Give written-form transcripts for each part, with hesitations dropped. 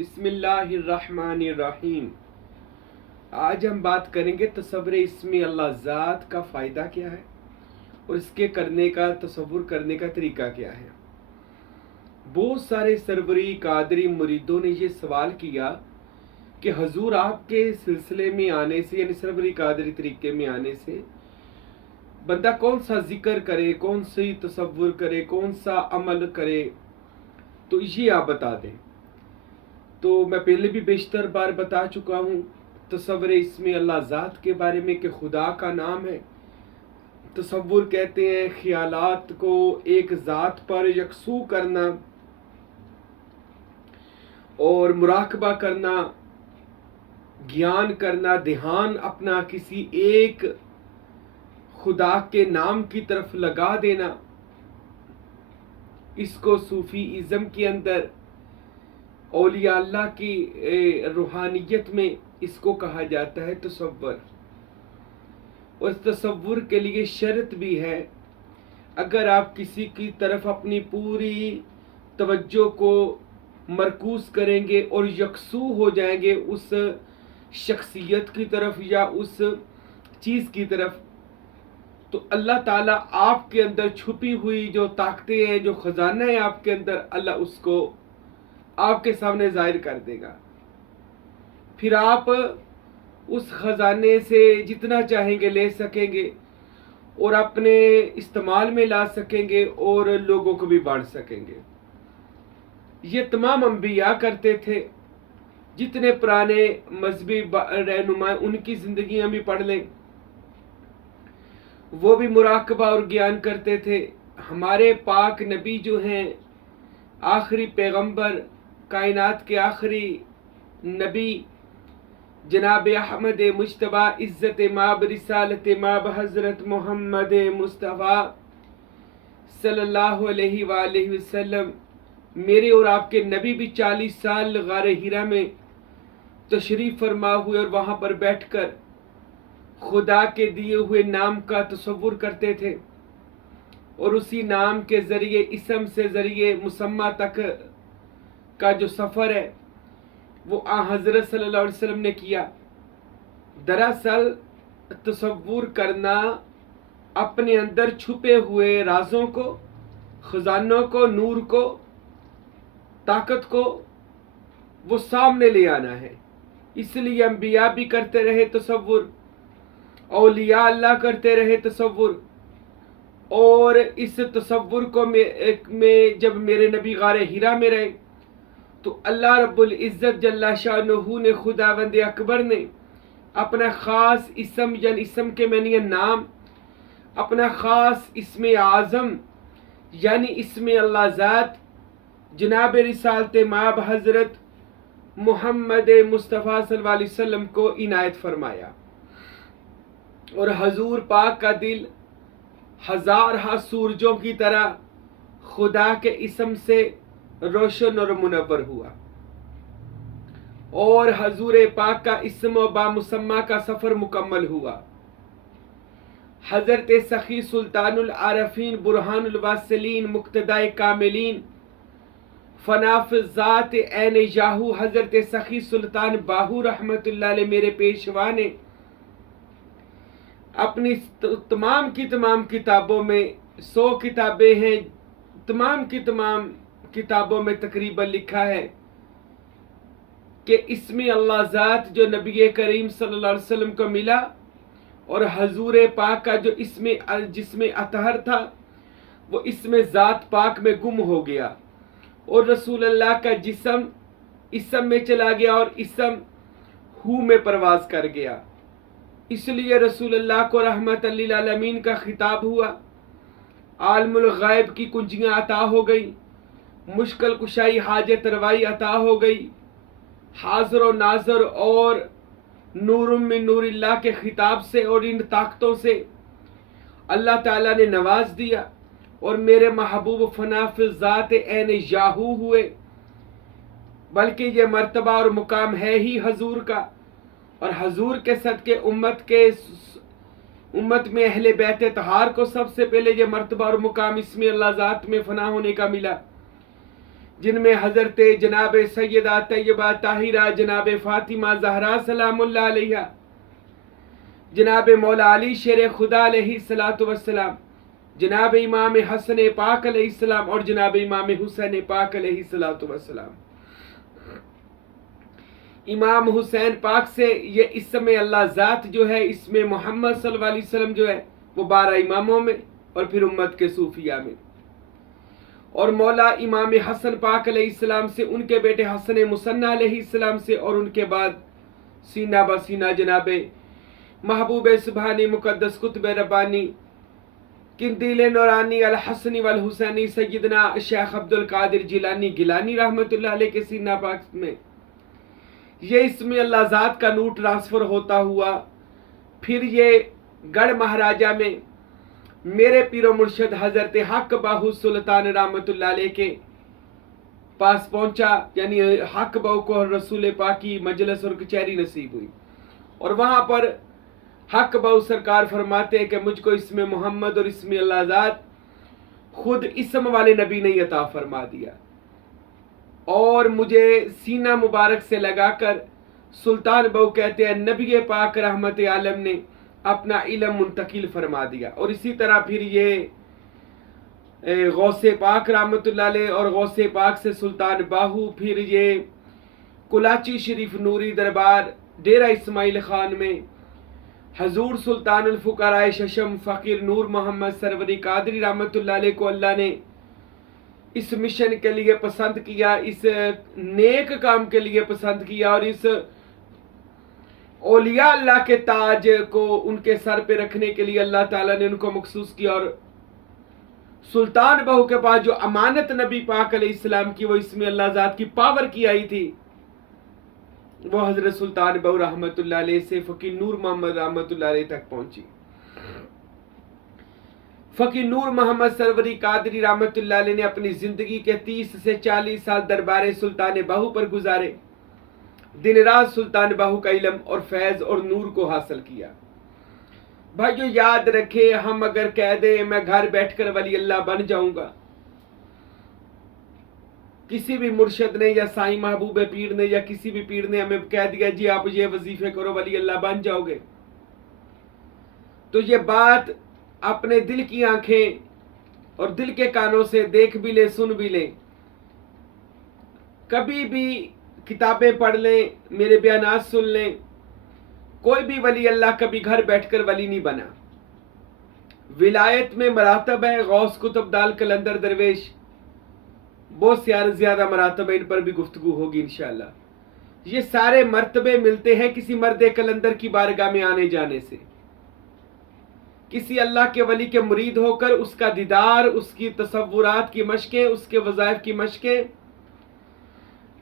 बिस्मिल्लाहिर्रहमानिर्रहीम। आज हम बात करेंगे तसव्वुर इस्म अल्लाह ज़ात का फ़ायदा क्या है और इसके करने का तसव्वुर करने का तरीका क्या है। बहुत सारे सरवरी कादरी मुरीदों ने ये सवाल किया कि हजूर आपके सिलसिले में आने से यानी सरवरी कादरी तरीके में आने से बंदा कौन सा जिक्र करे, कौन सी तसव्वुर करे, कौन सा अमल करे, तो ये आप बता दें। तो मैं पहले भी बेशतर बार बता चुका हूँ तसव्वुर इस्म अल्लाह ज़ात के बारे में कि खुदा का नाम है। तसव्वुर कहते हैं ख्यालात को एक ज़ात पर यकसू करना और मुराकबा करना, ज्ञान करना, ध्यान अपना किसी एक खुदा के नाम की तरफ लगा देना। इसको सूफी इज़्म के अंदर औलिया अल्लाह की रूहानियत में इसको कहा जाता है तसव्वुर। और इस तसव्वुर के लिए शर्त भी है, अगर आप किसी की तरफ अपनी पूरी तवज्जो को मरकूज करेंगे और यकसू हो जाएंगे उस शख्सियत की तरफ या उस चीज़ की तरफ, तो अल्लाह ताला आपके अंदर छुपी हुई जो ताकतें हैं, जो खजाना है आपके अंदर, अल्लाह उसको आपके सामने जाहिर कर देगा। फिर आप उस खजाने से जितना चाहेंगे ले सकेंगे और अपने इस्तेमाल में ला सकेंगे और लोगों को भी बांट सकेंगे। ये तमाम अंबिया करते थे। जितने पुराने मजहबी रहनुमा उनकी जिंदगियां भी पढ़ लें, वो भी मुराकबा और ज्ञान करते थे। हमारे पाक नबी जो हैं, आखिरी पैगंबर, कायनात के आखिरी नबी जनाब अहमद मुश्तबा इज़्ज़त माब रिसालत माब हज़रत मोहम्मद मुस्तफ़ा सल्लल्लाहु अलैहि वसल्लम, मेरे और आपके नबी भी 40 साल गारे हिरा में तशरीफ़ फरमा हुए और वहाँ पर बैठकर खुदा के दिए हुए नाम का तसव्वुर करते थे और उसी नाम के ज़रिए, इसम से ज़रिए मुसम्मा तक का जो सफ़र है वो हज़रत सल्लल्लाहु अलैहि वसल्लम ने किया। दरअसल तसव्वुर करना अपने अंदर छुपे हुए राजों को, खजानों को, नूर को, ताकत को वो सामने ले आना है। इसलिए अंबिया भी करते रहे तसव्वुर, औलिया अल्लाह करते रहे तसव्वुर। और इस तसव्वुर को में जब मेरे नबी गारे हिरा में रहे तो अल्लाह रब्बुल इज़्ज़त जल्ला शानहू ने, खुदावंद अकबर ने अपना ख़ास इसम यानी इसम के मैंने नाम, अपना ख़ास इसमें आज़म यानी इसमें अल्लाह ज़ात जनाब रिसालत माब हज़रत मोहम्मद मुस्तफ़ा सल्लल्लाहु अलैहि वसल्लम को इनायत फरमाया। और हजूर पाक का दिल हज़ार सूरजों की तरह खुदा के इसम से रोशन और मुनव्वर हुआ और हजूर पाक का इसम बामुसम्मा का सफ़र मुकम्मल हुआ। हज़रत सखी सुल्तानुल आरफीन बुरहानुल वासिलीन मुक्तदाए कामिलीन फनाफ़-ज़ात ऐन याहू हज़रत सखी सुल्तान बाहू रहमतुल्लाह अलैह मेरे पेशवा ने अपनी तमाम की तमाम किताबों में, 100 किताबें हैं, तमाम की तमाम किताबों में तकरीबन लिखा है कि इसमें अल्लाह ज़ात जो नबी करीम सल्लल्लाहु अलैहि वसल्लम को मिला और हजूर पाक का जो इसमें जिसमें अतहर था वो इसमें ज़ात पाक में गुम हो गया और रसूल अल्लाह का जिस्म इसम में चला गया और इसम हू में परवाज कर गया। इसलिए रसूल अल्लाह को रहमत लिल आलमीन का खिताब हुआ। आलमुल गैब की कुंजियाँ अता हो गई, मुश्किल कुशाई हाजत रवाई अता हो गई, हाज़िर व नाज़िर और नूरुम मिन नूरिल्लाह के खिताब से और इन ताकतों से अल्लाह ताला ने नवाज दिया और मेरे महबूब फनाफ़-ज़ात ऐन याहू हुए। बल्कि ये मर्तबा और मुकाम है ही हजूर का, और हजूर के सदके उम्मत में अहले बैत तहार को सबसे पहले ये मर्तबा और मुकाम इसमें अल्लाह ज़ात में फना होने का मिला। जिनमें हजरत जनाब सैयदा तैयबा ताहिरा, जनाब फातिमा जहरा सलामुल्लाह अलैहा, जनाब मौला अली शेर खुदा अलैहिस्सलातु वस्सलाम, जनाब इमाम हसन पाक अलैहिस्सलाम और जनाब इमाम हुसैन पाक अलैहिस्सलातु वस्सलाम। इमाम हुसैन पाक से ये इस समय अल्लाह ज़ात जो है, इसमें मोहम्मद सल्लल्लाहु अलैहि वसल्लम जो है वो 12 इमामों में और फिर उम्मत के सूफिया में, और मौला इमाम हसन पाक अलैहिस्सलाम से, उनके बेटे हसन मुसन्ना अलैहिस्सलाम से, और उनके बाद सीना ब सीना जनाबे महबूब सुबहानी मुकद्दस कुतुब रब्बानी किंदील नौरानी अल हसनी वल हुसैनी सैयदना शेख अब्दुल कादिर जिलानी गिलानी रहमतुल्लाह अलैह के सीना पाक में ये इसमें अल्लाह ज़ात का नूर ट्रांसफ़र होता हुआ फिर ये गढ़ महाराजा में मेरे पीरो मुर्शद हजरत हक बाहू सुल्तान रहमतुल्लाह अलैह के पास पहुंचा, यानी हक बाहू को रसूल पाक की मजलिस और कचहरी नसीब हुई, और वहां पर हक बाहू सरकार फरमाते हैं कि मुझको इसमें मोहम्मद और इसमें अल्लाह ज़ात खुद इसम वाले नबी ने अता फरमा दिया, और मुझे सीना मुबारक से लगाकर सुल्तान बाहू कहते हैं नबी पाक रहमत आलम ने अपना इल्म मुंतकिल फरमा दिया। और इसी तरह फिर ये गौसे पाक रहमतुल्लाह अलैह और गौसे पाक से सुल्तान बाहू, फिर ये कुलाची शरीफ नूरी दरबार डेरा इस्माइल खान में हजूर सुल्तानुल फुकराए शशम फ़कीर नूर मोहम्मद सरवरी कादरी रहमतुल्लाह अलैह को अल्लाह ने इस मिशन के लिए पसंद किया, इस नेक काम के लिए पसंद किया, और इस औलिया अल्लाह के ताज को उनके सर पे रखने के लिए अल्लाह ताला ने उनको मखसूस किया। और सुल्तान बाहू के पास जो अमानत नबी पाक अलैहिस्सलाम की वो इसमें अल्लाह ज़ात की पावर की आई थी, वो हजरत सुल्तान बाहू रहमतुल्लाह अलैह से फ़कीर नूर मोहम्मद रहमतुल्लाह अलैह तक पहुंची। फ़कीर नूर मोहम्मद सरवरी कादरी रहमतुल्लाह अलैह ने अपनी जिंदगी के 30 से 40 साल दरबार सुल्तान बाहू पर गुजारे, दिन रात सुल्तान बाहू का इल्म और फैज और नूर को हासिल किया। भाइयों याद रखें, हम अगर कह दें मैं घर बैठकर वली अल्लाह बन जाऊंगा, किसी भी मुर्शद ने या साईं महबूब पीर ने या किसी भी पीर ने हमें कह दिया जी आप ये वजीफे करो वली अल्लाह बन जाओगे, तो ये बात अपने दिल की आंखें और दिल के कानों से देख भी ले, सुन भी ले, कभी भी किताबें पढ़ लें, मेरे बयानात सुन लें, कोई भी वली अल्लाह कभी घर बैठकर वली नहीं बना। विलायत में मरातब है, गौस कुतुब दाल कलंदर दरवेश, बहुत ज्यादा मरातब है, इन पर भी गुफ्तगू होगी इंशाअल्लाह। ये सारे मर्तबे मिलते हैं किसी मर्द कलंदर की बारगाह में आने जाने से, किसी अल्लाह के वली के मुरीद होकर उसका दीदार, उसकी तसव्वुरात की मशकें, उसके वज़ाइफ की मशकें,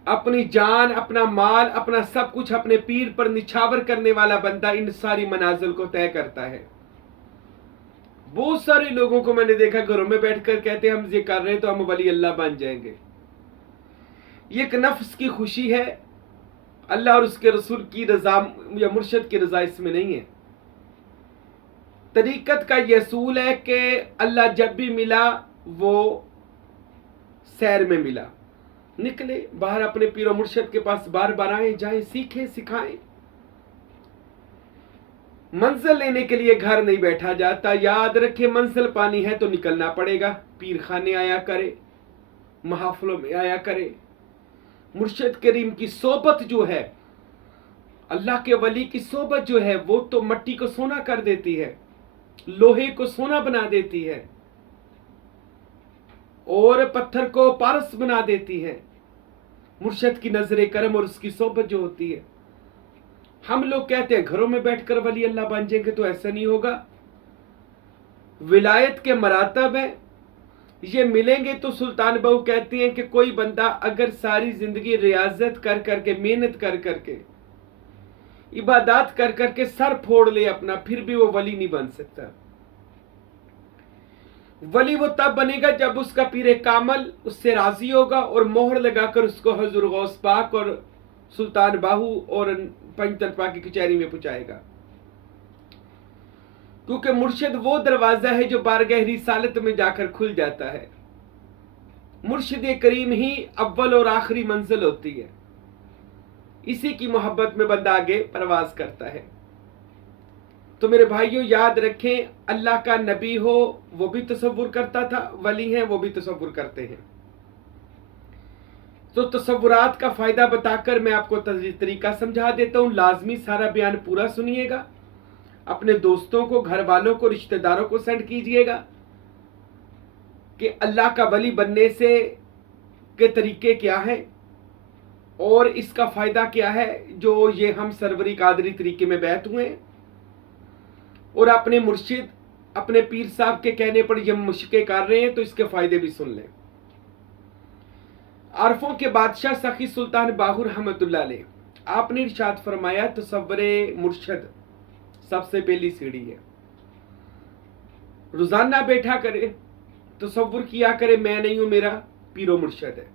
अपनी जान, अपना माल, अपना सब कुछ अपने पीर पर निछावर करने वाला बंदा इन सारी मनाजिल को तय करता है। बहुत सारे लोगों को मैंने देखा घरों में बैठकर कहते हैं हम ये कर रहे हैं तो हम वली अल्लाह बन जाएंगे। ये एक नफ्स की खुशी है, अल्लाह और उसके रसूल की रजा या मुर्शद की रजा इसमें नहीं है। तरीकत का ये असूल है कि अल्लाह जब भी मिला वो सैर में मिला, निकले बाहर अपने पीरो मुर्शद के पास बार बार आए जाएं, सीखें सिखाएं। मंजिल लेने के लिए घर नहीं बैठा जाता, याद रखे मंजिल पानी है तो निकलना पड़ेगा। पीर खाने आया करे, महफिलों में आया करे, मुर्शद करीम की सोबत जो है, अल्लाह के वली की सोबत जो है वो तो मट्टी को सोना कर देती है, लोहे को सोना बना देती है और पत्थर को पारस बना देती है। मुर्शद की नजरे करम और उसकी सोबत जो होती है, हम लोग कहते हैं घरों में बैठकर वली अल्लाह बन जाएंगे, तो ऐसा नहीं होगा। विलायत के मरातब है, ये मिलेंगे। तो सुल्तान बाहू कहते हैं कि कोई बंदा अगर सारी जिंदगी रियाजत कर करके, मेहनत कर करके, इबादत कर करके सर फोड़ ले अपना, फिर भी वो वली नहीं बन सकता। वली वो तब बनेगा जब उसका पीरे कामल उससे राजी होगा और मोहर लगाकर उसको हजूर गौस पाक और सुल्तान बाहू और पंचतत्वा की कचहरी में पहुंचाएगा। क्योंकि मुर्शिद वो दरवाजा है जो बारगाह रिसालत में जाकर खुल जाता है। मुर्शिद करीम ही अव्वल और आखिरी मंजिल होती है। इसी की मोहब्बत में बंदा आगे प्रवास करता है। तो मेरे भाइयों याद रखें, अल्लाह का नबी हो वो भी तसव्वुर करता था, वली हैं वो भी तसव्वुर करते हैं। तो तसव्वुरात का फायदा बताकर मैं आपको तरीका समझा देता हूं। लाजमी सारा बयान पूरा सुनिएगा, अपने दोस्तों को, घर वालों को, रिश्तेदारों को सेंड कीजिएगा कि अल्लाह का वली बनने से के तरीके क्या है और इसका फायदा क्या है जो ये हम सरवरी कादरी तरीके में बैठ हुए हैं, और अपने मुर्शिद अपने पीर साहब के कहने पर ये मुश्किल कर रहे हैं, तो इसके फायदे भी सुन लें। आरफों के बादशाह सखी सुल्तान बाहू रहमतुल्लाह अलैह, आपने इरशाद फरमाया तसव्वुरे मुर्शिद सबसे पहली सीढ़ी है। रोजाना बैठा करे, तसव्वुर किया करे मैं नहीं हूं, मेरा पीरो मुर्शिद है,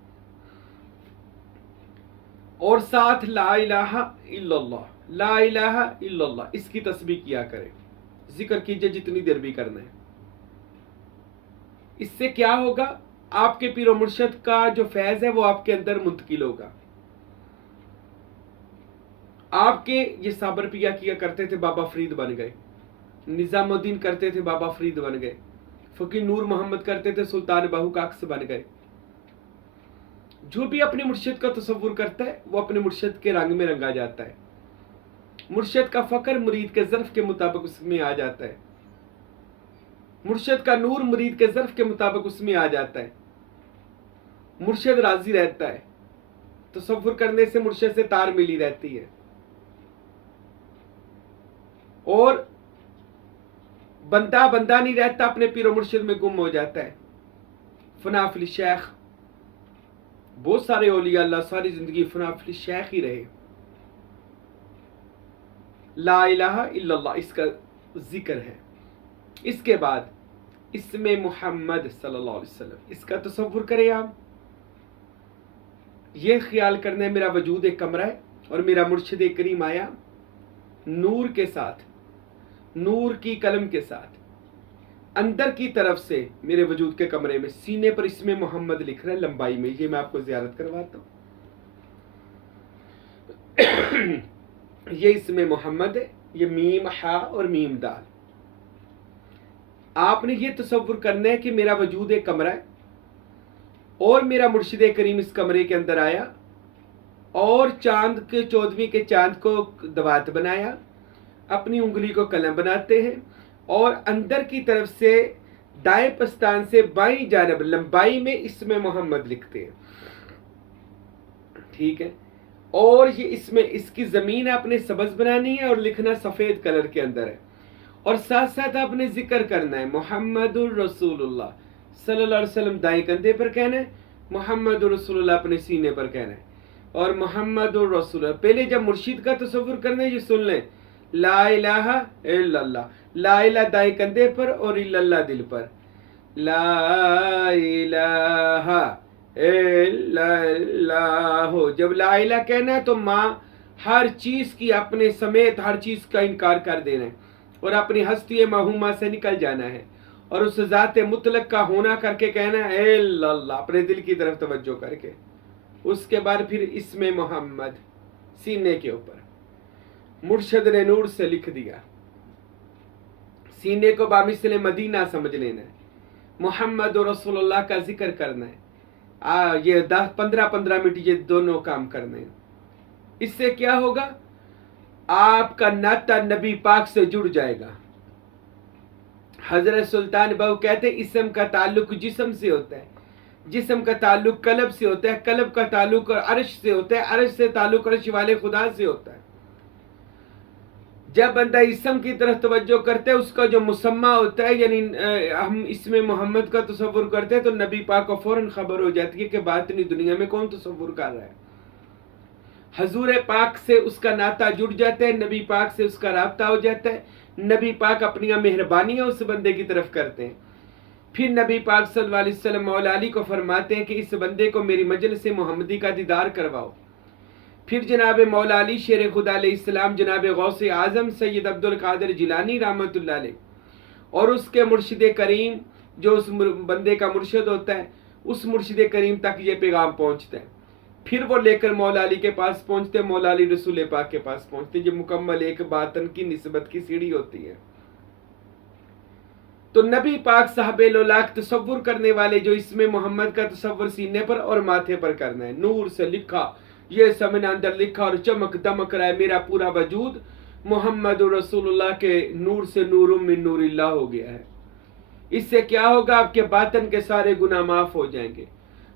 और साथ ला इलाहा इल्लल्लाह, ला इलाहा इल्लल्लाह इसकी तस्बीह किया करे, जिक्र कीजिए जितनी देर भी करना है। इससे क्या होगा, आपके पीरो मुर्शिद का जो फैज है वो आपके अंदर मुंतकिल होगा। आपके ये साबर पिया किया करते थे, बाबा फरीद बन गए, निजामुद्दीन करते थे, बाबा फरीद बन गए, फकीर नूर मोहम्मद करते थे, सुल्तान बाहू का अक्स बन गए। जो भी अपने मुर्शिद का तसव्वुर करता है वो अपने मुर्शिद के रंग में रंगा जाता है। मुर्शिद का फकर मुरीद के ज़र्फ के मुताबिक उसमें आ जाता है, मुर्शिद का नूर मुरीद के ज़र्फ के मुताबिक उसमें आ जाता है। मुर्शिद राजी रहता है, तसव्वुर करने से मुर्शिद से तार मिली रहती है, और बंदा बंदा नहीं रहता, अपने पीरो मुर्शिद में गुम हो जाता है। फना फिल शेख, बहुत सारे औलिया अल्लाह सारी जिंदगी फना फिल शेख ही रहे। ला इलाहा इल्लल्लाह इसका जिक्र है। इसके बाद इसमें मोहम्मद सल्लल्लाहु अलैहि वसल्लम, इसका तसव्वुर करें आप। ये ख्याल करना है मेरा वजूद एक कमरा है और मेरा मुर्शिद करीम आया नूर के साथ, नूर की कलम के साथ, अंदर की तरफ से मेरे वजूद के कमरे में, सीने पर इसमें मोहम्मद लिख रहा है लंबाई में। ये मैं आपको ज़ियारत करवाता हूँ। ये इसमें मोहम्मद है, ये मीम हा और मीम दाल। आपने ये तसव्वुर करना है कि मेरा वजूद एक कमरा है और मेरा मुर्शिद करीम इस कमरे के अंदर आया और चांद के 14वीं के चांद को दवात बनाया, अपनी उंगली को कलम बनाते हैं और अंदर की तरफ से दाएं पस्तान से बाईं जानब लंबाई में इसमें मोहम्मद लिखते हैं। ठीक है, और ये इसमें इसकी जमीन आपने सब्ज बनानी है और लिखना सफेद कलर के अंदर है, और साथ साथ आपने जिक्र करना है मोहम्मदुर रसूलुल्लाह सल्लल्लाहु अलैहि वसल्लम दाएं कंधे पर कहना है, मोहम्मदुर रसूलुल्लाह अपने सीने पर कहना है, और मोहम्मदुर रसूलुल्लाह। पहले जब मुर्शिद का तसव्वुर करना है ये सुन लें, ला इलाहा इल्लल्लाह, ला इलाहा दाएं कंधे पर और इल्लल्लाह दिल पर, ला इलाहा इल्लल्लाह। जब ला इलाहा कहना है तो माँ हर चीज की अपने समेत हर चीज का इनकार कर देना है और अपनी हस्ती माहूमा से निकल जाना है और उस ज़ात मुतलक का होना करके कहना है अल्लाह, अपने दिल की तरफ तवज्जो करके। उसके बाद फिर इसमें मोहम्मद सीने के ऊपर मुर्शिद ने नूर से लिख दिया, सीने को बामिसले मदीना समझ लेना है, मोहम्मद और रसूलुल्लाह का जिक्र करना है। ये 10-15 मिनट ये दोनों काम करने हैं। इससे क्या होगा, आपका नाता नबी पाक से जुड़ जाएगा। हजरत सुल्तान बाहू कहते हैं इसम का ताल्लुक जिस्म से होता है, जिस्म का ताल्लुक कल्ब से होता है, कल्ब का ताल्लुक अर्श से होता है, अर्श से ताल्लुक अर्श वाले खुदा से होता है। जब बंदा इसम की तरफ तवज्जो करते हैं उसका जो मुसम्मा होता है, यानी हम इसमें मोहम्मद का तसव्वुर करते हैं तो नबी पाक को फौरन खबर हो जाती है कि बातिनी दुनिया में कौन तसव्वुर कर रहा है। हजूर पाक से उसका नाता जुड़ जाता है, नबी पाक से उसका राब्ता हो जाता है, नबी पाक अपनी मेहरबानियां उस बंदे की तरफ करते हैं। फिर नबी पाक सल्लल्लाहु अलैहि वसल्लम मौला अली को फरमाते हैं कि इस बंदे को मेरी मजलिस मोहम्मदी का दीदार करवाओ। फिर जनाब मौला अली शेर खुदा अलैहिस्सलाम, जनाब गौसे आजम सैयद अब्दुल कादिर जिलानी रहमतुल्लाह अलैह और उसके मुर्शिद करीम जो उस बंदे का मुर्शिद होता है उस मुर्शिद करीम तक ये पैगाम पहुंचता है। फिर वो लेकर मौला अली के पास पहुंचते, मौला अली रसूल पाक के पास पहुंचते। ये मुकम्मल एक बातन की निस्बत की सीढ़ी होती है। तो नबी पाक साहबे लोलाक तसव्वुर करने वाले जो इसमें मोहम्मद का तसव्वुर सीने पर और माथे पर करना है, नूर से लिखा, ये समझ अंदर लिखा और चमक दमक रहा है, मेरा पूरा वजूद मोहम्मद रसूलुल्लाह के नूर से नूरुम मिन नूरिल्लाह हो गया है। इससे क्या होगा, आपके बातन के सारे गुनाह माफ हो जाएंगे।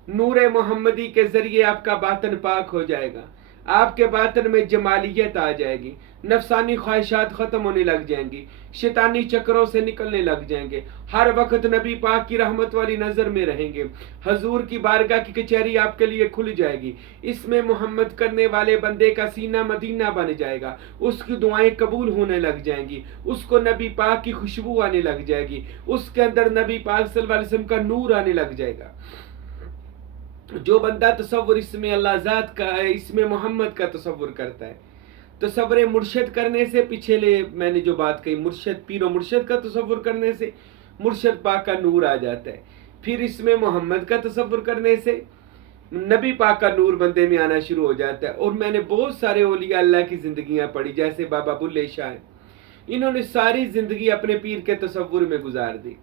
नूर मोहम्मदी के जरिए आपका बातन पाक हो जाएगा, आपके बातन में जमालियत आ जाएगी, नफसानी ख्वाहिशात खत्म होने लग जाएंगी, शैतानी चक्रों से निकलने लग जाएंगे, हर वक्त नबी पाक की रहमत वाली नजर में रहेंगे, हजूर की बारगाह की कचहरी आपके लिए खुल जाएगी। इसमें मोहम्मद करने वाले बंदे का सीना मदीना बन जाएगा, उसकी दुआएं कबूल होने लग जाएंगी, उसको नबी पाक की खुशबू आने लग जाएगी, उसके अंदर नबी पाक सल्लल्लाहु अलैहि वसल्लम का नूर आने लग जाएगा। जो बंदा तसव्वुर इसमें अल्लाह ज़ात का है, इसमें मोहम्मद का तसव्वुर करता है, तसव्वुर मुर्शिद करने से पिछले मैंने जो बात कही, मुर्शिद पीरो मुर्शिद का तसव्वुर करने से मुर्शिद पाक का नूर आ जाता है। फिर इसमें मोहम्मद का तसव्वुर करने से नबी पाक का नूर बंदे में आना शुरू हो जाता है। और मैंने बहुत सारे औलिया अल्लाह की जिंदगियां पढ़ी, जैसे बाबा बुल्ले शाह, इन्होंने सारी जिंदगी अपने पीर के तसव्वुर में गुजार दी,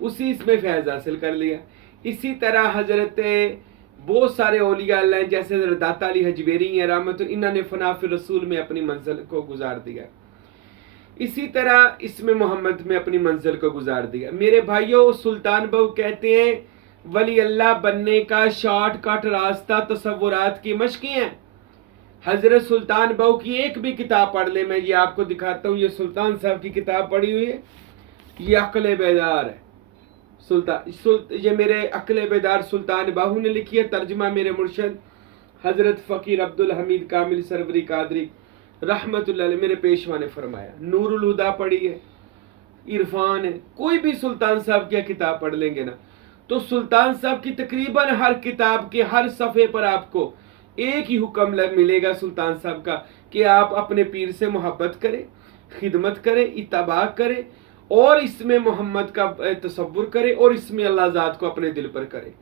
उसी इसमें फैज हासिल कर लिया। इसी तरह हजरत बहुत सारे औलिया अल्लाह हैं, जैसे हजरत दाता अली हजवेरी हैं रहमत, इन्होंने फनाफिर रसूल में अपनी मंजिल को गुजार दिया। इसी तरह इसमें मोहम्मद में अपनी मंजिल को गुजार दिया। मेरे भाइयों, सुल्तान बहू कहते हैं वली अल्लाह बनने का शॉर्टकट रास्ता तसव्वुरात की मशक़ें हैं। हजरत सुल्तान बहू की एक भी किताब पढ़ ले, मैं ये आपको दिखाता हूँ, ये सुल्तान साहब की किताब पढ़ी हुई है, ये अक्ल बेदार है। ये मेरे अक्ल बेदार सुल्तान बाहू ने लिखी है, तर्जमा मेरे मुर्शिद हजरत फ़कीर अब्दुल हमीद कामिल सरवरी कादरी रहमतुल्लाह अलैह मेरे पेशवा ने फरमाया। नूरुल हुदा पढ़ी है, इरफान है, कोई भी सुल्तान साहब की किताब पढ़ लेंगे ना, तो सुल्तान साहब की तकरीबन हर किताब के हर सफ़े पर आपको एक ही हुक्म मिलेगा सुल्तान साहब का कि आप अपने पीर से मोहब्बत करें, खिदमत करें, इत्तबा करें, और इसमें मोहम्मद का तसव्वुर करे, और इसमें अल्लाह ज़ात को अपने दिल पर करे।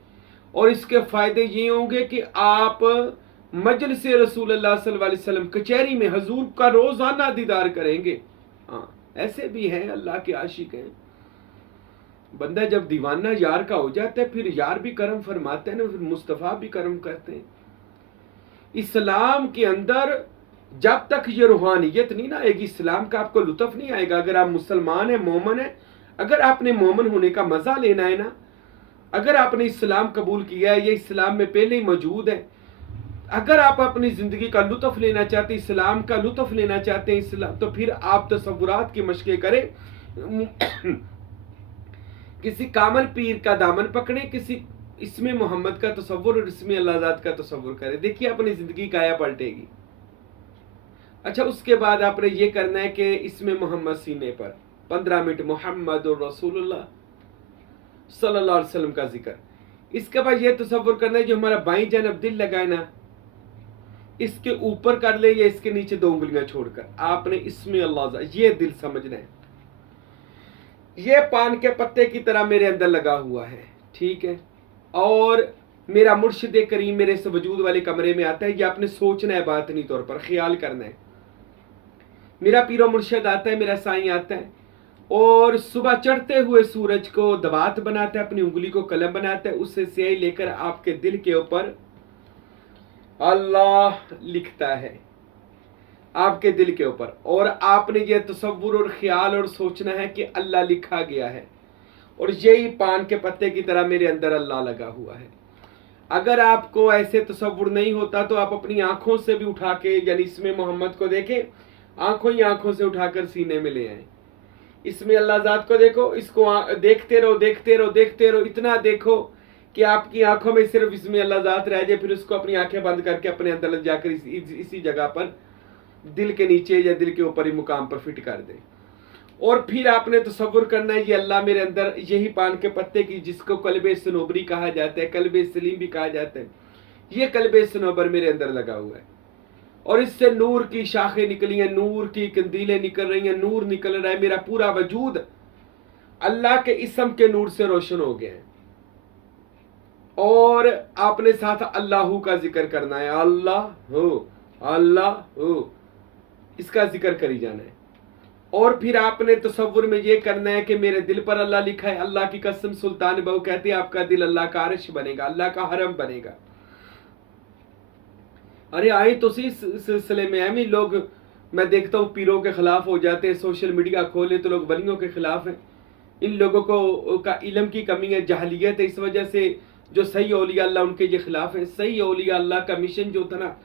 और इसके फ़ायदे ये होंगे कि आप मजलिस रसूलुल्लाह सल्लल्लाहु अलैहि वसल्लम कचहरी में हजूर का रोज़ाना दीदार करेंगे। हाँ, ऐसे भी हैं अल्लाह के आशिक हैं। बंदा जब दीवाना यार का हो जाता है, फिर यार भी करम फरमाते हैं ना, फिर मुस्तफ़ा भी करम करते हैं। इस्लाम के अंदर जब तक ये रूहानियत नहीं ना आएगी, इस्लाम का आपको लुत्फ नहीं आएगा। अगर आप मुसलमान हैं, मोमन हैं, अगर आपने मोमन होने का मजा लेना है ना, अगर आपने इस्लाम कबूल किया है, ये इस्लाम में पहले ही मौजूद है, अगर आप अपनी जिंदगी का लुत्फ लेना चाहते हैं, इस्लाम का लुत्फ लेना चाहते हैं इस्लाम, तो फिर आप तसव्वुरात की मशक़ें करें। किसी कामल पीर का दामन पकड़े, किसी इसमें मोहम्मद का तसव्वुर और इसमें अल्लाह ज़ात का तसव्वुर करें, देखिए अपनी जिंदगी काया पलटेगी। अच्छा, उसके बाद आपने ये करना है कि इसमें मोहम्मद सीने पर 15 मिनट मोहम्मद और रसूलुल्लाह सल्लल्लाहु अलैहि वसल्लम का जिक्र। इसके बाद ये तसव्वुर करना है जो हमारा बाईं जानब दिल लगाए ना, इसके ऊपर कर ले या इसके नीचे 2 उंगलियां छोड़कर आपने इसमें अल्लाह, ये दिल समझना है, ये पान के पत्ते की तरह मेरे अंदर लगा हुआ है, ठीक है, और मेरा मुर्शिद करीम मेरे इस वजूद वाले कमरे में आता है। ये आपने सोचना है, बातनी तौर पर ख्याल करना है। मेरा पीरो मुर्शिद आता है, मेरा साईं आता है, और सुबह चढ़ते हुए सूरज को दवात बनाता है, अपनी उंगली को कलम बनाता है, उससे स्याही लेकर आपके दिल के ऊपर अल्लाह लिखता है, आपके दिल के ऊपर। और आपने ये तसव्वुर और ख्याल और सोचना है कि अल्लाह लिखा गया है, और यही पान के पत्ते की तरह मेरे अंदर अल्लाह लगा हुआ है। अगर आपको ऐसे तसव्वुर नहीं होता तो आप अपनी आंखों से भी उठा के, यानी इसमें मोहम्मद को देखें, आंखों ही आंखों से उठाकर सीने में ले आए। इसमें अल्लाह ज़ात को देखो, इसको देखते रहो, देखते रहो, देखते रहो, इतना देखो कि आपकी आंखों में सिर्फ इसमें अल्लाह ज़ात रह जाए। फिर उसको अपनी आंखें बंद करके अपने अंदर जाकर इसी जगह पर दिल के नीचे या दिल के ऊपर ही मुकाम पर फिट कर दे। और फिर आपने तसव्वुर करना है, ये अल्लाह मेरे अंदर, यही पान के पत्ते की जिसको कल्बे सनोबरी कहा जाता है, कल्बे सलीम भी कहा जाता है, ये कल्बे सनोबर मेरे अंदर लगा हुआ है, और इससे नूर की शाखें निकली हैं, नूर की कंदीलें निकल रही हैं, नूर निकल रहा है। मेरा पूरा वजूद अल्लाह के इस्म के नूर से रोशन हो गया है। और आपने साथ अल्लाह का जिक्र करना है, अल्लाह हो, इसका जिक्र करी जाना है। और फिर आपने तसव्वुर में ये करना है कि मेरे दिल पर अल्लाह लिखा है। अल्लाह की कसम, सुल्तान बहू कहते हैं आपका दिल अल्लाह का अर्श बनेगा, अल्लाह का हरम बनेगा। अरे आए तो सी सिलसिले में अहमी लोग, मैं देखता हूँ पीरों के खिलाफ हो जाते हैं, सोशल मीडिया खोले तो लोग वलियों के खिलाफ हैं। इन लोगों को का इल्म की कमी है, जहलियत है, इस वजह से जो सही औलिया अल्लाह उनके ये खिलाफ है। सही औलिया अल्लाह का मिशन जो था ना,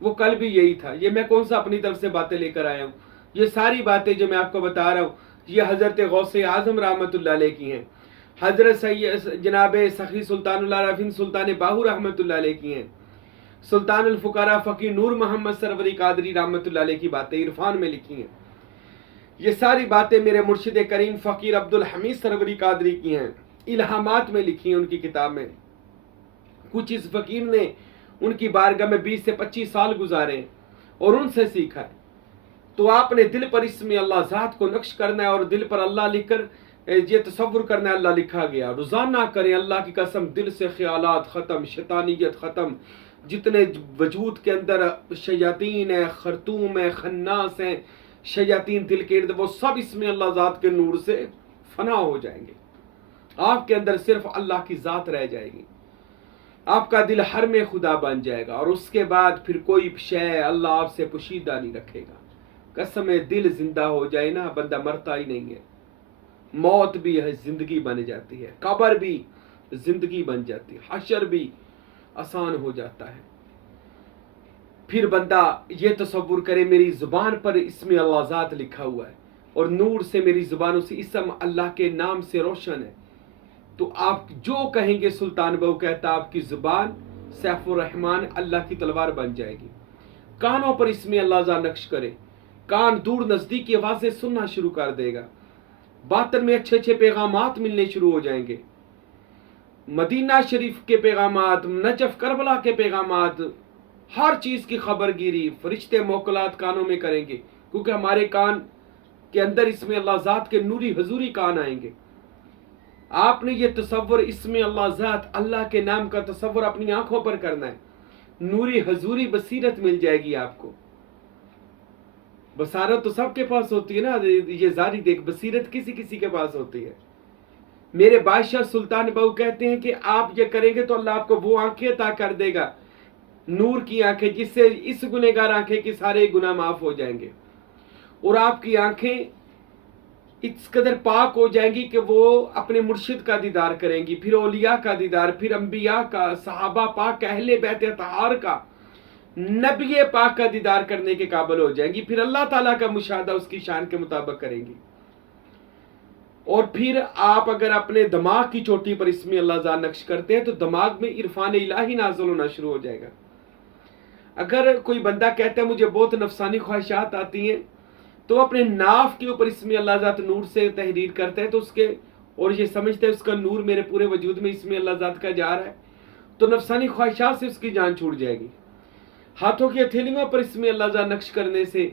वो कल भी यही था। ये मैं कौन सा अपनी तरफ से बातें लेकर आया हूँ? ये सारी बातें जो मैं आपको बता रहा हूँ, ये हजरत गौसे आजम रहमतुल्लाह अलैह की हैं, हजरत सैयद जनाब सखी सुल्तानुल्लाह रफीन सुल्तान बाहू रहमतुल्लाह अलैह की हैं, सुल्तान अल फुकारा फकीर नूर मोहम्मद सरवरी कादरी रहमतुल्लाह अलैह की बातें इरफान में लिखी हैं। ये सारी बातें मेरे मुर्शिद करीम फकीर अब्दुल हमीद सरवरी कादरी की हैं, इल्हामात में लिखी हैं उनकी किताब में। कुछ इस फकीर ने उनकी बारगाह में 20 से 25 साल गुजारे और उनसे सीखा है। तो आपने दिल पर इसमें अल्लाह ज़ात को नक्श करना है और दिल पर अल्लाह लिखकर ये तसव्वुर करना है अल्लाह लिखा गया। रोज़ाना करें, अल्लाह की कसम, दिल से ख्यालात ख़त्म, शैतानियत ख़त्म, जितने वजूद के अंदर शयातीन है, खरतूम है, खन्नास हैं, शयातीन दिल के इर्द, वो सब इसमें अल्लाह ज़ात के नूर से फना हो जाएंगे। आपके अंदर सिर्फ अल्लाह की ज़ात रह जाएगी, आपका दिल हर में खुदा बन जाएगा और उसके बाद फिर कोई शय अल्लाह आपसे पोशीदा नहीं रखेगा। कसम है, दिल जिंदा हो जाए ना, बंदा मरता ही नहीं है। मौत भी है जिंदगी बन जाती है, कब्र भी जिंदगी बन जाती है, हशर भी आसान हो जाता है। फिर बंदा ये तसव्वुर करे मेरी जुबान पर इसमें अल्लाह ज़ात लिखा हुआ है और नूर से मेरी जुबानों से इसम अल्लाह के नाम से रोशन है। तो आप जो कहेंगे, सुल्तान बहू कहता, आपकी जुबान सैफुर रहमान अल्लाह की तलवार बन जाएगी। कानों पर इसमें अल्लाह ज़ात नक्श करे, कान दूर नजदीक की आवाजें सुनना शुरू कर देगा। बातन में अच्छे अच्छे पैगामात मिलने शुरू हो जाएंगे, मदीना शरीफ के पैगामात, नजफ करबला के पैगामात, हर चीज की खबरगिरी फरिश्ते मोकलात कानों में करेंगे, क्योंकि हमारे कान के अंदर इसमें अल्लाह ज़ात के नूरी हजूरी कान आएंगे। आपने ये तसव्वुर इसमें अल्लाह ज़ात अल्लाह के नाम का तसव्वुर अपनी आंखों पर करना है, नूरी हजूरी बसीरत मिल जाएगी आपको। बसारत तो सबके पास होती है ना, ये जारी देख, बसीरत किसी किसी के पास होती है। मेरे बादशाह सुल्तान बहू कहते हैं कि आप ये करेंगे तो अल्लाह आपको वो आंखें अता कर देगा, नूर की आंखें, जिससे इस गुनहगार आंखें के सारे गुनाह माफ हो जाएंगे और आपकी आंखें इस कदर पाक हो जाएंगी कि वो अपने मुर्शिद का दीदार करेंगी, फिर औलिया का दीदार, फिर अंबिया का, सहाबा पाक, अहले बैत अतहार का, नबी पाक का दीदार करने के काबिल हो जाएंगी। फिर अल्लाह ताला का मुशाहदा उसकी शान के मुताबिक करेंगी। और फिर आप अगर अपने दिमाग की चोटी पर इसमें अल्लाह ज़ात नक्श करते हैं तो दिमाग में इरफान इलाही नाज़िल होना शुरू हो जाएगा। अगर कोई बंदा कहता है मुझे बहुत नफसानी ख्वाहिशात आती हैं, तो अपने नाफ के ऊपर इसमें अल्लाह ज़ात नूर से तहरीर करता है, तो उसके और ये समझता है उसका नूर मेरे पूरे वजूद में इसमें अल्लाह ज़ात का जा रहा है, तो नफसानी ख्वाहिशात से उसकी जान छूट जाएगी। हाथों की हथेलियों पर इसमें अल्लाह ज़ात नक्श करने से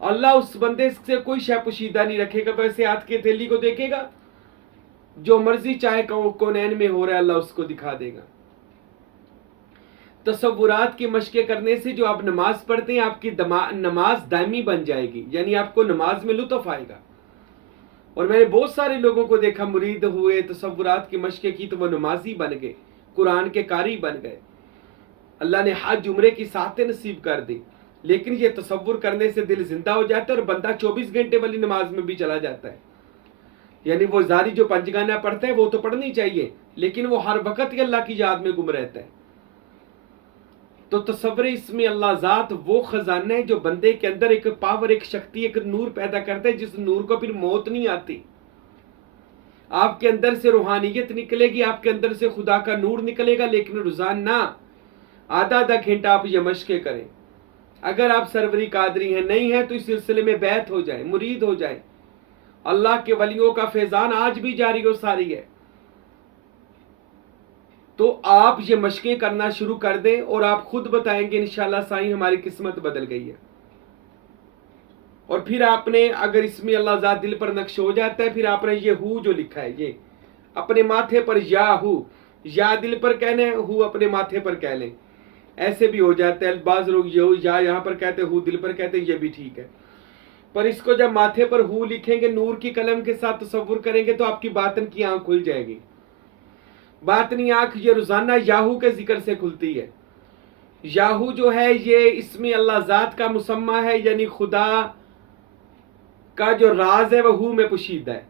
अल्लाह उस बंदे से कोई शय पोशीदा नहीं रखेगा। वैसे हाथ की हथेली को देखेगा, जो मर्जी चाहे कौनैन में हो रहा है अल्लाह उसको दिखा देगा। तसव्वुरात की मशक़ें करने से जो आप नमाज पढ़ते हैं, आपकी नमाज दायमी बन जाएगी, यानी आपको नमाज में लुत्फ आएगा। और मैंने बहुत सारे लोगों को देखा, मुरीद हुए, तसव्वुरात की मशक़ें की तो वो नमाजी बन गए, कुरान के कारी बन गए, अल्लाह ने हज उम्रे की सातें नसीब कर दी। लेकिन ये तसव्वुर करने से दिल जिंदा हो जाता है और बंदा 24 घंटे वाली नमाज में भी चला जाता है। यानी वो जारी जो पंचगाना पढ़ता है वो तो पढ़नी चाहिए, लेकिन वो हर वक्त ही अल्लाह की याद में गुम रहता है। तो तसव्वुर इसमें अल्लाह ज़ात वो खजाना है जो बंदे के अंदर एक पावर, एक शक्ति, एक नूर पैदा करता है, जिस नूर को फिर मौत नहीं आती। आपके अंदर से रूहानियत निकलेगी, आपके अंदर से खुदा का नूर निकलेगा। लेकिन रोजाना आधा आधा घंटा आप ये मशक़ें करें। अगर आप सरवरी कादरी हैं, नहीं है तो इस सिलसिले में बैत हो जाए, मुरीद हो जाए। अल्लाह के वलियों का फैजान आज भी जारी और सारी है। तो आप ये मशक़ें करना शुरू कर दें और आप खुद बताएंगे इंशाअल्लाह साईं हमारी किस्मत बदल गई है। और फिर आपने अगर इसमें अल्लाह ज़ात दिल पर नक्श हो जाता है, फिर आपने ये हु जो लिखा है, ये अपने माथे पर या हु, या दिल पर कह लें, हु अपने माथे पर कह लें, ऐसे भी हो जाते हैं। बाज लोग या यहाँ पर कहते हैं, हु दिल पर कहते हैं, ये भी ठीक है। पर इसको जब माथे पर हु लिखेंगे, नूर की कलम के साथ तसव्वुर करेंगे तो आपकी बातन की आंख खुल जाएगी। बातनी आंख ये रोजाना याहू के जिक्र से खुलती है। याहू जो है ये इसमें अल्लाह जात का मुसम्मा है, यानी खुदा का जो राज है वह हु में पोशीदा है।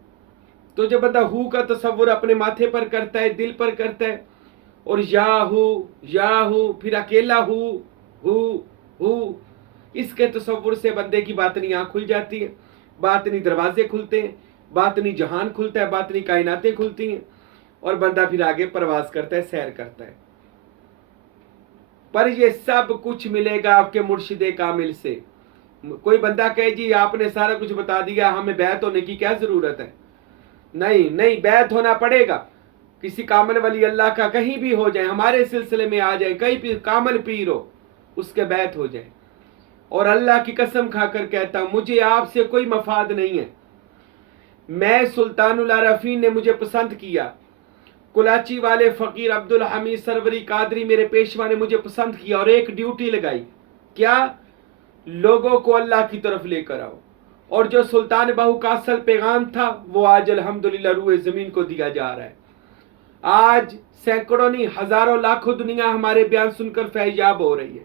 तो जब बंदा हु का तसव्वुर अपने माथे पर करता है, दिल पर करता है, और याहू फिर अकेला हु, इसके तसव्वुर से बंदे की बातनी आंख खुल जाती है, बातनी दरवाजे खुलते हैं, बातनी जहान खुलता है, बातनी कायनातें खुलती हैं, और बंदा फिर आगे प्रवास करता है, सैर करता है। पर ये सब कुछ मिलेगा आपके मुर्शिदे कामिल से। कोई बंदा कहे जी आपने सारा कुछ बता दिया, हमें बैत होने की क्या जरूरत है? नहीं, बैत होना पड़ेगा। किसी कामल वली अल्लाह का कहीं भी हो जाए, हमारे सिलसिले में आ जाए, कहीं भी कामल पीर हो, उसके बैत हो जाए। और अल्लाह की कसम खाकर कहता हूं, मुझे आपसे कोई मफाद नहीं है। मैं सुल्तानुल आरफीन ने मुझे पसंद किया, कुलाची वाले फकीर अब्दुल हमीद सरवरी कादरी मेरे पेशवा ने मुझे पसंद किया, और एक ड्यूटी लगाई, क्या? लोगों को अल्लाह की तरफ लेकर आओ। और जो सुल्तान बाहू का असल पैगाम था वो आज अल्हम्दुलिल्लाह रूए जमीन को दिया जा रहा है। आज सैकड़ों नहीं हजारों लाखों दुनिया हमारे बयान सुनकर फैयाब हो रही है,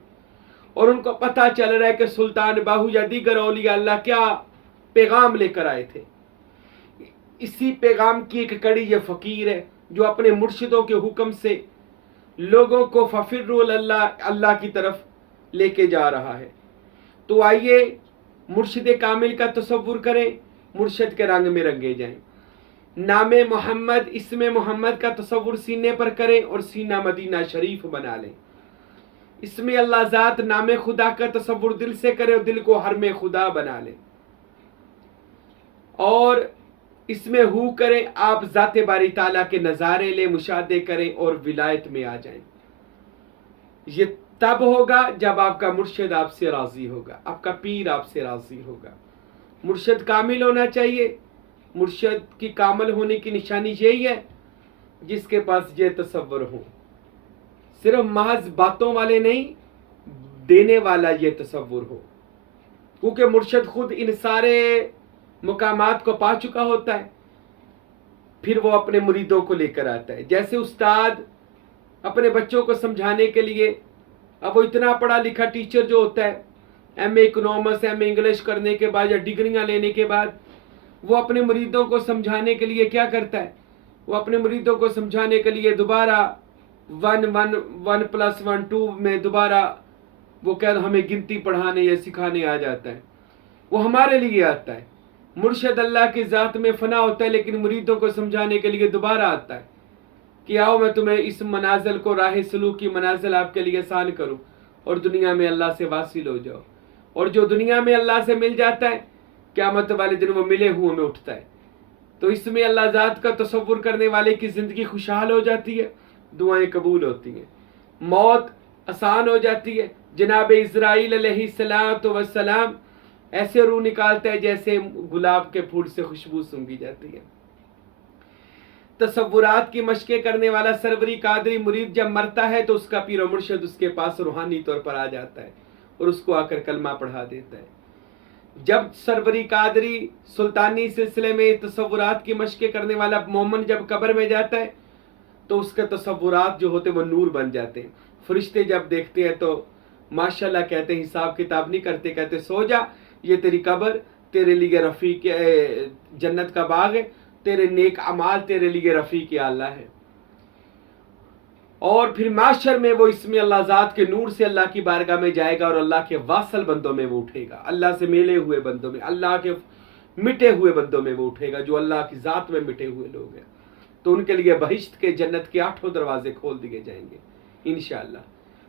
और उनको पता चल रहा है कि सुल्तान बाहू या दीगर औलिया अल्लाह क्या पैगाम लेकर आए थे। इसी पैगाम की एक कड़ी ये फकीर है जो अपने मुर्शिदों के हुक्म से लोगों को फफिरुल अल्लाह की तरफ लेके जा रहा है। तो आइए मुर्शिद कामिल का तसव्वुर करें, मुर्शिद के रंग में रंगे जाएं। नामे मोहम्मद, इसमें मोहम्मद का तसव्वुर सीने पर करें और सीना मदीना शरीफ बना लें। इसमें अल्लाह जात नामे खुदा का तसव्वुर दिल से करें और दिल को हरमे खुदा बना लें। और इसमें हु करें, आप जाते बारी ताला के नजारे ले, मुशादे करें और विलायत में आ जाएं। ये तब होगा जब आपका मुर्शिद आपसे राजी होगा, आपका पीर आपसे राजी होगा। मुर्शिद कामिल होना चाहिए। मुर्शिद की कामिल होने की निशानी यही है जिसके पास ये तसव्वुर हो, सिर्फ महज बातों वाले नहीं, देने वाला ये तसव्वुर हो। क्योंकि मुर्शिद खुद इन सारे मुकामात को पा चुका होता है, फिर वो अपने मुरीदों को लेकर आता है। जैसे उस्ताद अपने बच्चों को समझाने के लिए, अब वो इतना पढ़ा लिखा टीचर जो होता है, एमए इकोनॉमिक्स, एमए इंग्लिश करने के बाद या डिग्रियां लेने के बाद, वो अपने मुरीदों को समझाने के लिए क्या करता है? वो अपने मुरीदों को समझाने के लिए दोबारा 1 + 1 2 में दोबारा वो क्या हमें गिनती पढ़ाने या सिखाने आ जाता है। वो हमारे लिए आता है। मुर्शिद अल्लाह की जात में फना होता है, लेकिन मुरीदों को समझाने के लिए दोबारा आता है कि आओ मैं तुम्हें इस मनाजिल को, राह सलूक की मनाजिल आपके लिए आसान करूं और दुनिया में अल्लाह से वासिल हो जाओ। और जो दुनिया में अल्लाह से मिल जाता है, क़यामत वाले दिन वो मिले हुए में उठता है। तो इसमें अल्लाह ज़ात का तसव्वुर करने वाले की ज़िंदगी खुशहाल हो जाती है, दुआएं कबूल होती हैं, मौत आसान हो जाती है। जनाब इस्राईल अलैहिस्सलातु वस्सलाम ऐसे रूह निकालता है जैसे गुलाब के फूल से खुशबू सूंघी जाती है। तसव्वुरात की मशक़ें करने वाला सरवरी कादरी मुरीद जब मरता है तो उसका पीर और मुर्शिद उसके पास रूहानी तौर पर आ जाता है और उसको आकर कलमा पढ़ा देता है। जब सरवरी कादरी सुल्तानी सिलसिले में तसव्वुरात की मशक़ें करने वाला मोमन जब कब्र में जाता है तो उसके तसव्वुरात जो होते वो नूर बन जाते हैं। फरिश्ते जब देखते हैं तो माशाल्लाह कहते हैं, हिसाब किताब नहीं करते, कहते सो जा, ये तेरी कब्र, तेरे लिए रफ़ीक जन्नत का बाग है, तेरे नेक अमाल तेरे लिए रफ़ीक आला है। और फिर माशर में वो इसमें अल्लाह ज़ात के नूर से अल्लाह की बारगाह में जाएगा और अल्लाह के वासल बंदों में वो उठेगा, अल्लाह से मिले हुए बंदों में, अल्लाह के मिटे हुए बंदों में वो उठेगा, जो अल्लाह की ज़ात में मिटे हुए लोग हैं। तो उनके लिए बहिश्त के जन्नत के 8 दरवाजे खोल दिए जाएंगे इंशाअल्लाह।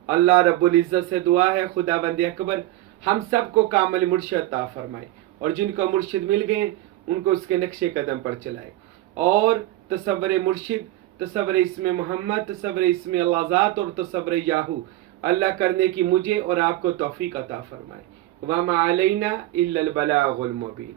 अल्लाह रब्बुल इज़्ज़त से दुआ है, खुदावंद अकबर हम सबको कामिल मुर्शिद अता फरमाए और जिनको मुर्शिद मिल गए उनको उसके नक्शे कदम पर चलाए। और तसव्वुर मुर्शिद, तसव्वुर इस्म मोहम्मद, तसव्वुर इस्म अल्लाह ज़ात और तसव्वुर याहू अल्लाह करने की मुझे और आपको तौफीक अता फरमाए। वमा अलैना इल्लल बलागुल मुबीन।